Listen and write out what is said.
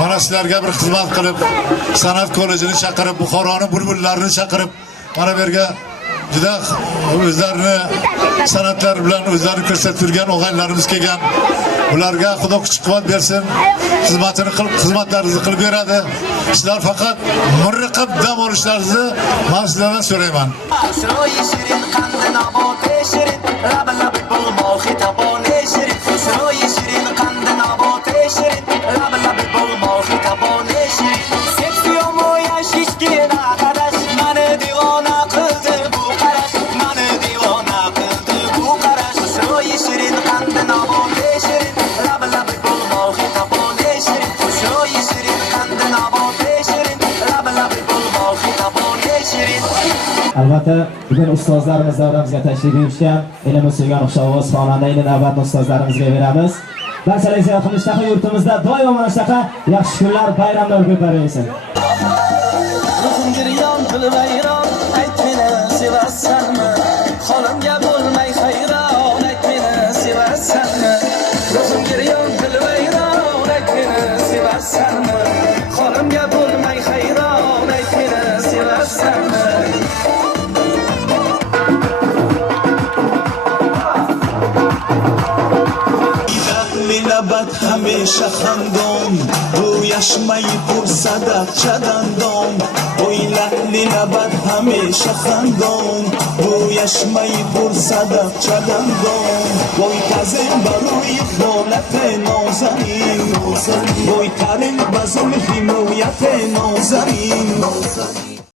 Mana sizlarga bir xizmat qilib, san'at kollejini chaqirib, Buxoroning bulbullarini chaqirib, mana bu yerga juda o'zlarini san'atlar bilan o'zlarini ko'rsatib turgan o'g'aylarimiz kelgan. Ularga Xudo kuch-quvvat bersin. Xizmatlaringizni qilib beradi. Sizlar faqat miriqib dam olishlaringizni men sizlardan so'rayman. Albatta, bugun ustozlarimiz davramizga tashrif buyurishgan, elimiz suygan o'xshovuz xonandayni navbatni ustozlarimizga beramiz. Barchalaringiz yaqinishdaqa yurtimizda doimo mana shunaqa yaxshi kunlar, bayramlar ko'paysin. Ruhimgiryon qilvayron, ayt meni sevasanmi? Xolimga bo'lmay hayron, ayt meni sevasanmi? Ruhimgiryon qilvayron, ayt meni sevasanmi? Xolimga bo'lmay hayron, ayt meni sevasanmi? لبت همیشه خندان رویش می پرسد چدندان اوی لحنی لبت همیشه خندان رویش می پرسد چدندان وای تزین بروی خالت نازنین وای ترین بزم حمایت نازنین